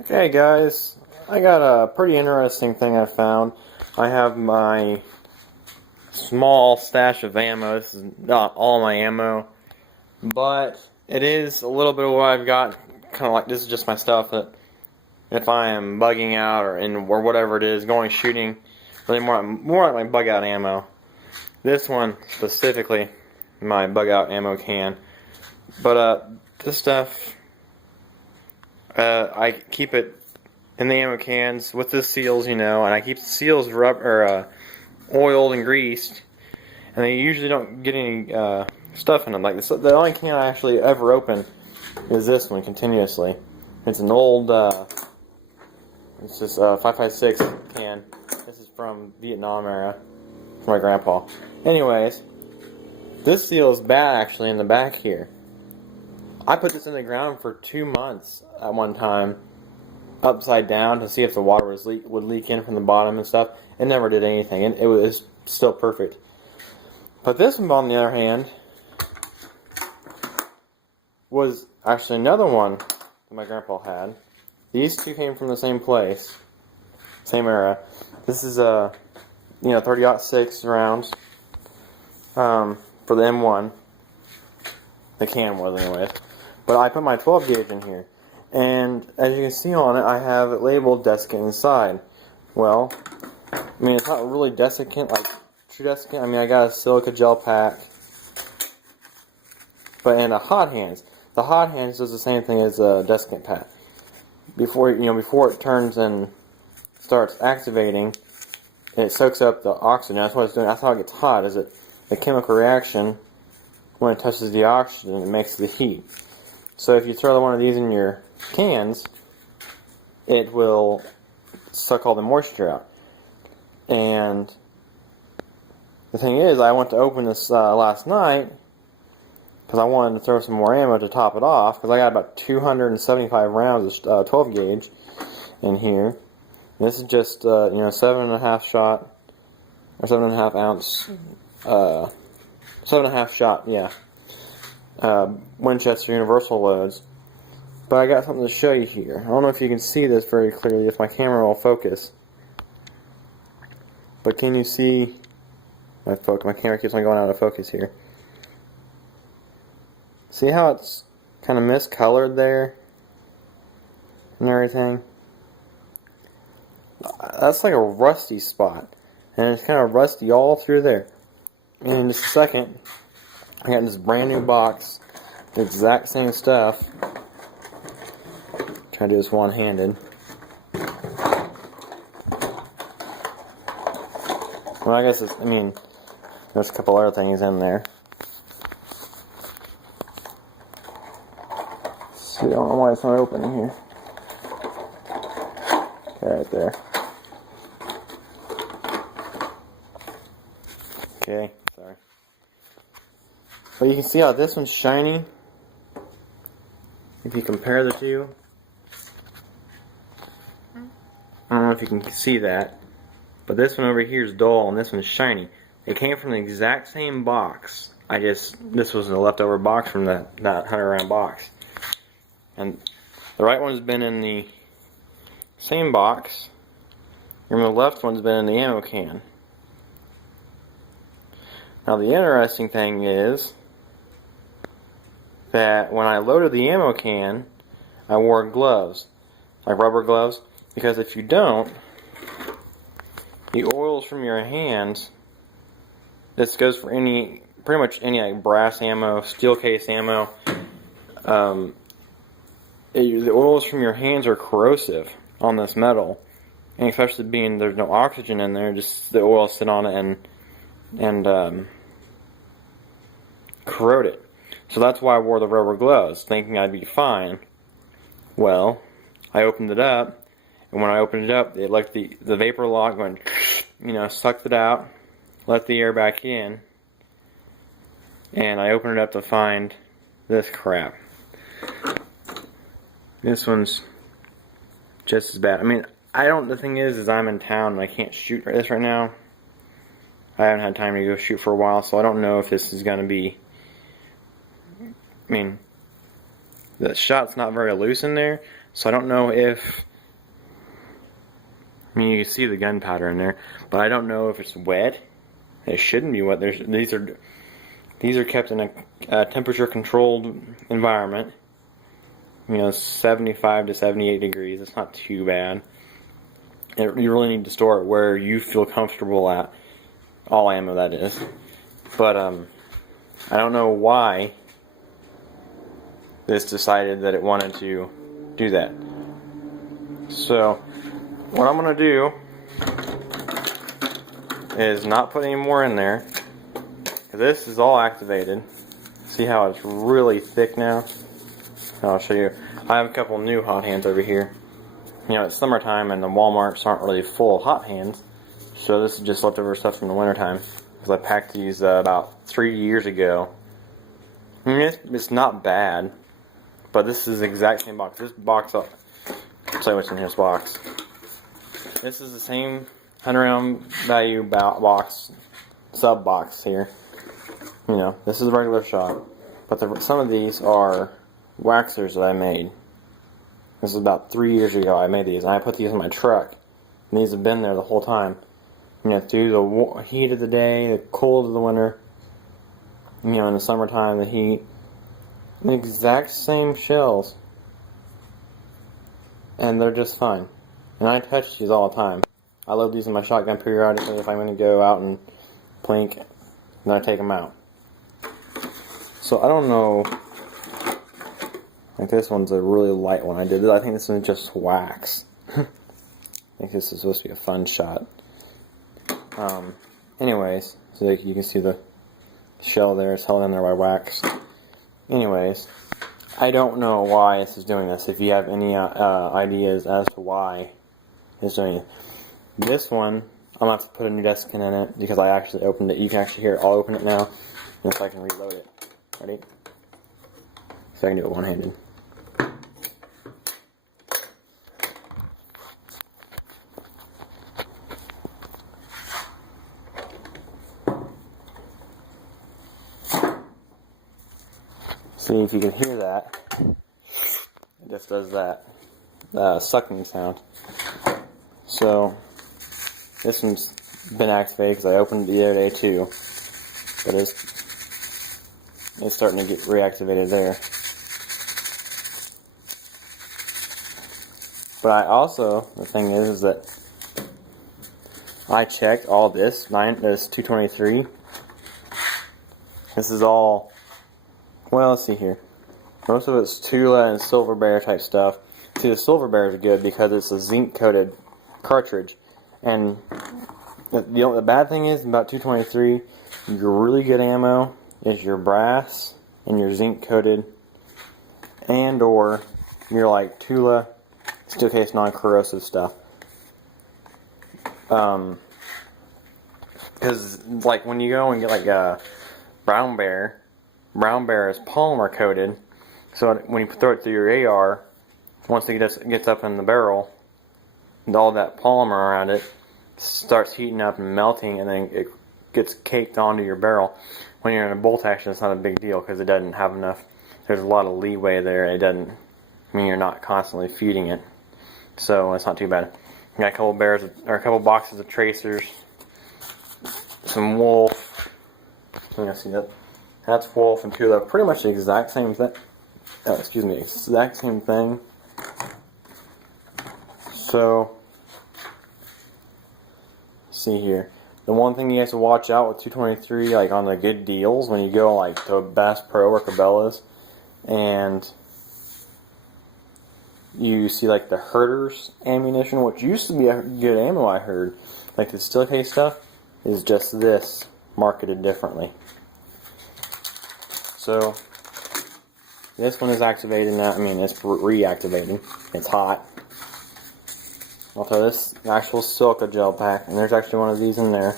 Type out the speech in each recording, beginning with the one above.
Okay guys, I got a pretty interesting thing I found. I have my small stash of ammo. This is not all my ammo, but it is a little bit of what I've got. Kind of like, this is just my stuff that if I am bugging out or whatever it is, going shooting, really more like my bug out ammo. This one specifically, my bug out ammo can. But this stuff, I keep it in the ammo cans with the seals, and I keep the seals oiled and greased, and they usually don't get any stuff in them. Like the only can I actually ever open is this one continuously. It's an old, it's this 5.56 can. This is from Vietnam era, from my grandpa. Anyways, this seal is bad actually in the back here. I put this in the ground for 2 months at one time, upside down, to see if the water would leak in from the bottom and stuff. It never did anything, and it was still perfect. But this one, on the other hand, was actually another one that my grandpa had. These two came from the same place, same era. This is a 30-06 rounds for the M1. The can was, anyways. But I put my 12 gauge in here, and as you can see on it, I have it labeled desiccant inside. Well, I mean, it's not really desiccant, like true desiccant. I mean, I got a silica gel pack, and a hot hands. The hot hands does the same thing as a desiccant pack. Before it turns and starts activating, it soaks up the oxygen. That's what it's doing. That's how it gets hot. Is it the chemical reaction? When it touches the oxygen, it makes the heat. So if you throw one of these in your cans, it will suck all the moisture out. And the thing is, I went to open this last night because I wanted to throw some more ammo to top it off, because I got about 275 rounds of 12 gauge in here. And this is just 7.5 shot or 7.5 ounce. 7.5 shot, yeah. Winchester Universal loads. But I got something to show you here. I don't know if you can see this very clearly, if my camera will focus. But can you see my camera keeps on going out of focus here. See how it's kind of miscolored there and everything? That's like a rusty spot, and it's kind of rusty all through there. And in just a second, I got this brand new box, the exact same stuff. Try to do this one-handed. Well, I guess there's a couple other things in there. See, I don't know why it's not opening here. Okay, right there. Okay, sorry. But you can see how this one's shiny. If you compare the two. I don't know if you can see that. But this one over here is dull and this one's shiny. They came from the exact same box. This was a leftover box from that 100 round box. And the right one's been in the same box. And the left one's been in the ammo can. Now the interesting thing is that when I loaded the ammo can, I wore gloves, like rubber gloves, because if you don't, the oils from your hands, this goes for pretty much any like brass ammo, steel case ammo, the oils from your hands are corrosive on this metal, and especially being there's no oxygen in there, just the oils sit on it and corrode it. So that's why I wore the rubber gloves, thinking I'd be fine. Well, I opened it up, and when I opened it up, it let the vapor lock went, sucked it out, let the air back in, and I opened it up to find this crap. This one's just as bad. The thing is I'm in town and I can't shoot this right now. I haven't had time to go shoot for a while, so I don't know if this is going to be... the shot's not very loose in there, so I don't know if I mean, you can see the gunpowder in there, but I don't know if it's wet. It shouldn't be wet. These are kept in a temperature-controlled environment. 75 to 78 degrees. It's not too bad. You really need to store it where you feel comfortable at. All ammo, that is. But I don't know why this decided that it wanted to do that. So what I'm gonna do is not put any more in there. This is all activated. See how it's really thick now? I'll show you. I have a couple new hot hands over here. It's summertime and the Walmarts aren't really full of hot hands, so this is just leftover stuff from the wintertime. Because I packed these about 3 years ago. I mean, it's not bad, but this is the exact same box. This box, I'll tell you what's in this box. This is the same 100 round value box, sub box here. This is a regular shot, but some of these are waxers that I made. This is about 3 years ago I made these, and I put these in my truck, and these have been there the whole time. Through the heat of the day, the cold of the winter, in the summertime, the heat. The exact same shells, and they're just fine. And I touch these all the time. I load these in my shotgun periodically if I'm going to go out and plink, and then I take them out. So I don't know. Like this one's a really light one. I think this one's just wax. I think this is supposed to be a fun shot. Anyways, so you can see the shell there. It's held in there by wax. Anyways, I don't know why this is doing this. If you have any ideas as to why it's doing it. This one, I'm going to have to put a new desiccant in it because I actually opened it. You can actually hear it. I'll open it now. And if I can reload it. Ready? So I can do it one-handed. See if you can hear that. It just does that sucking sound. So this one's been activated because I opened it the other day too, but it's starting to get reactivated there. But I also, the thing is that I checked all this 223. This is all. Well, let's see here. Most of it's Tula and Silver Bear type stuff. See, the Silver Bear is good because it's a zinc-coated cartridge. And the bad thing is about 223, your really good ammo is your brass and your zinc-coated, and or your like Tula, steel case non-corrosive stuff. Because like when you go and get like a Brown Bear is polymer coated, so when you throw it through your AR, once it gets up in the barrel, all that polymer around it starts heating up and melting, and then it gets caked onto your barrel. When you're in a bolt action, it's not a big deal because it doesn't have enough. There's a lot of leeway there. It doesn't mean you're not constantly feeding it, so it's not too bad. You got a couple boxes of tracers, some Wolf. You can see that. That's Wolf and Tula. Pretty much the exact same thing. Exact same thing. So, see here. The one thing you have to watch out with 223, like on the good deals, when you go like to Bass Pro or Cabela's, and you see like the Herders ammunition, which used to be a good ammo, I heard. Like the steel case stuff is just this, marketed differently. So, this one is activated now. I mean, it's reactivating. It's hot. I'll throw this actual silica gel pack, and there's actually one of these in there.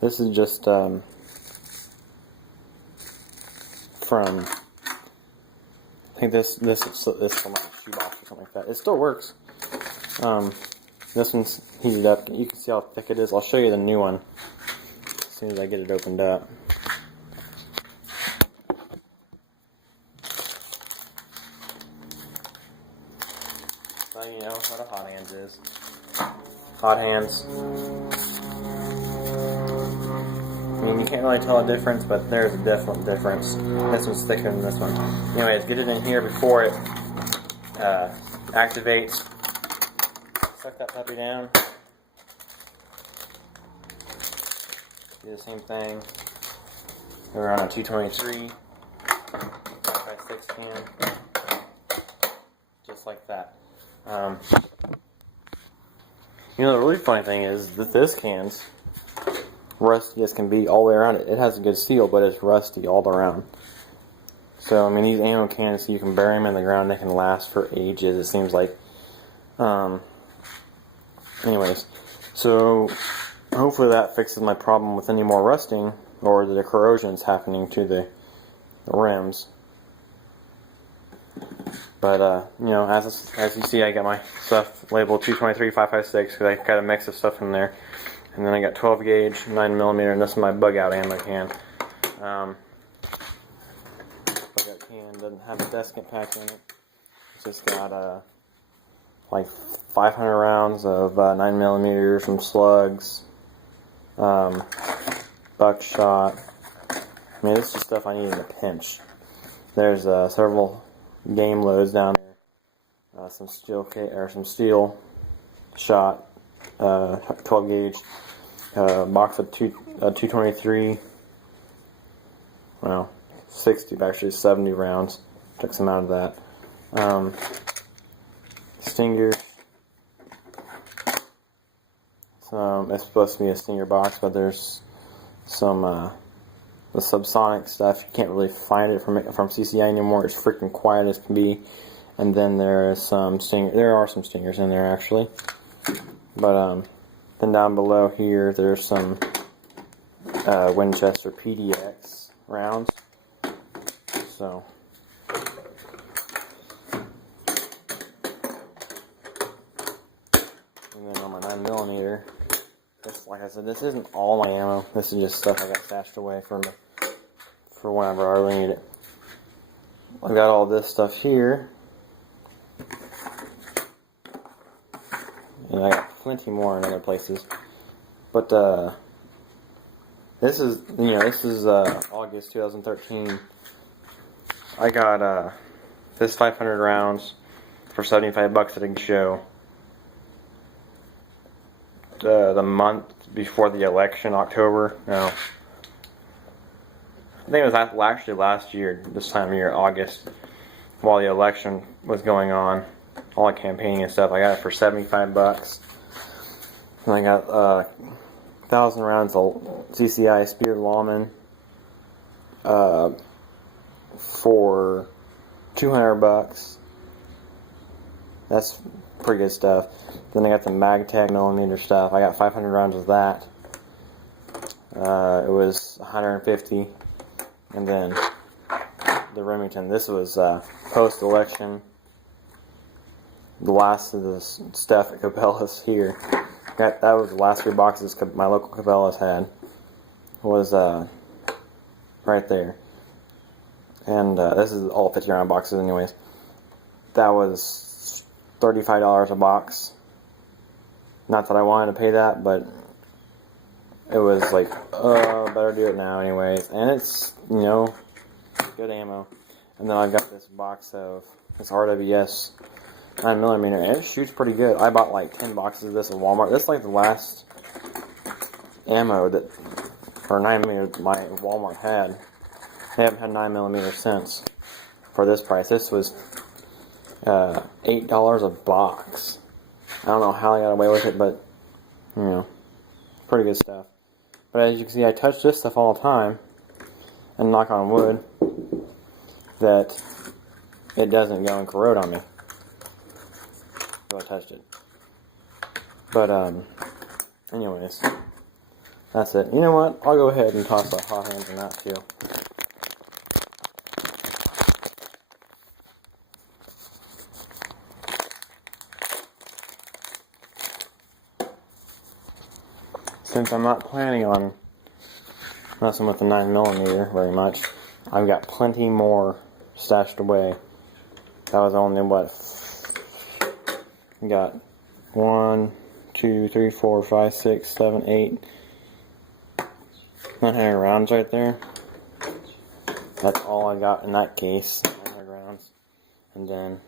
This is just from, I think this is from like a shoebox or something like that. It still works. This one's heated up. You can see how thick it is. I'll show you the new one as soon as I get it opened up. So you know what a hot hands is. Hot hands. I mean, you can't really tell a difference, but there's a definite difference. This one's thicker than this one. Anyways, get it in here before it activates. Suck that puppy down. Do the same thing. We're on a 223 5.6 can. Just like that. You know, the really funny thing is that this can's rusty as can be all the way around it. It has a good seal, but it's rusty all around. So, I mean, these ammo cans, you can bury them in the ground. They can last for ages, it seems like. Anyways, so hopefully that fixes my problem with any more rusting or the corrosions happening to the rims. But, you know, as you see, I got my stuff labeled 223 5.56 because I got a mix of stuff in there. And then I got 12 gauge, 9mm, and this is my bug out ammo can. Bug out can doesn't have a desiccant pack in it. It's just got like 500 rounds of 9mm, some slugs, buckshot. I mean, this is stuff I need in a pinch. There's several game loads down there. Some steel shot, 12 gauge. Box of 223, well, 60, actually 70 rounds. Took some out of that. Stinger. It's supposed to be a Stinger box, but there's some the subsonic stuff. You can't really find it from CCI anymore. It's freaking quiet as can be. And then there is some Stinger. There are some Stingers in there actually, but then down below here, there's some Winchester PDX rounds. So, and then on my 9mm, like I said, this isn't all my ammo. This is just stuff I got stashed away for whenever I really need it. I've got all this stuff here. And I got plenty more in other places, but this is August 2013. I got this 500 rounds for $75 at a show. The month before the election, October. No, I think it was actually last year, this time of year, August, while the election was going on. All the campaigning and stuff. I got it for $75. And I got 1,000 rounds of CCI Spear Lawman for $200. That's pretty good stuff. Then I got the MagTech millimeter stuff. I got 500 rounds of that. It was $150. And then the Remington. This was post-election. The last of the stuff at Cabela's here. That was the last 3 boxes my local Cabela's had. Was right there. And this is all 50 round boxes anyways. That was $35 a box. Not that I wanted to pay that, but it was like, better do it now anyways. And it's, you know, good ammo. And then I've got this box of this RWS 9mm, and it shoots pretty good. I bought like 10 boxes of this at Walmart. This is like the last ammo that, or 9mm my Walmart had. They haven't had 9mm since for this price. This was $8 a box. I don't know how I got away with it, but, you know, pretty good stuff. But as you can see, I touch this stuff all the time, and knock on wood, that it doesn't go and corrode on me. So I touched it. But, anyways, that's it. You know what? I'll go ahead and toss the hot hands in that too. Since I'm not planning on messing with the 9mm very much, I've got plenty more stashed away. That was only, what, You got 1, 2, 3, 4, 5, 6, 7, 8, 900 rounds right there. That's all I got in that case, 900 rounds. And then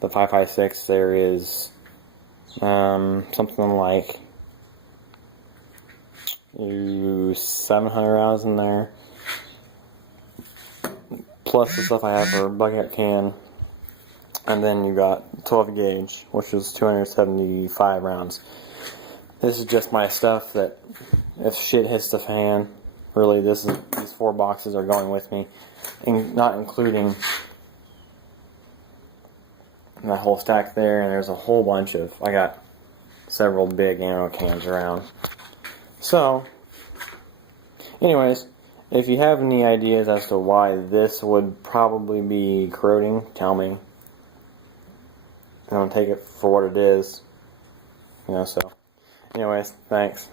the 5.56, there is something like 700 rounds in there, plus the stuff I have for bucket can. And then you got 12 gauge, which is 275 rounds. This is just my stuff that if shit hits the fan, really these 4 boxes are going with me, and not including that whole stack there. And there's a whole bunch of, I got several big ammo cans around. So, anyways, if you have any ideas as to why this would probably be corroding, tell me. I don't take it for what it is. So. Anyways, thanks.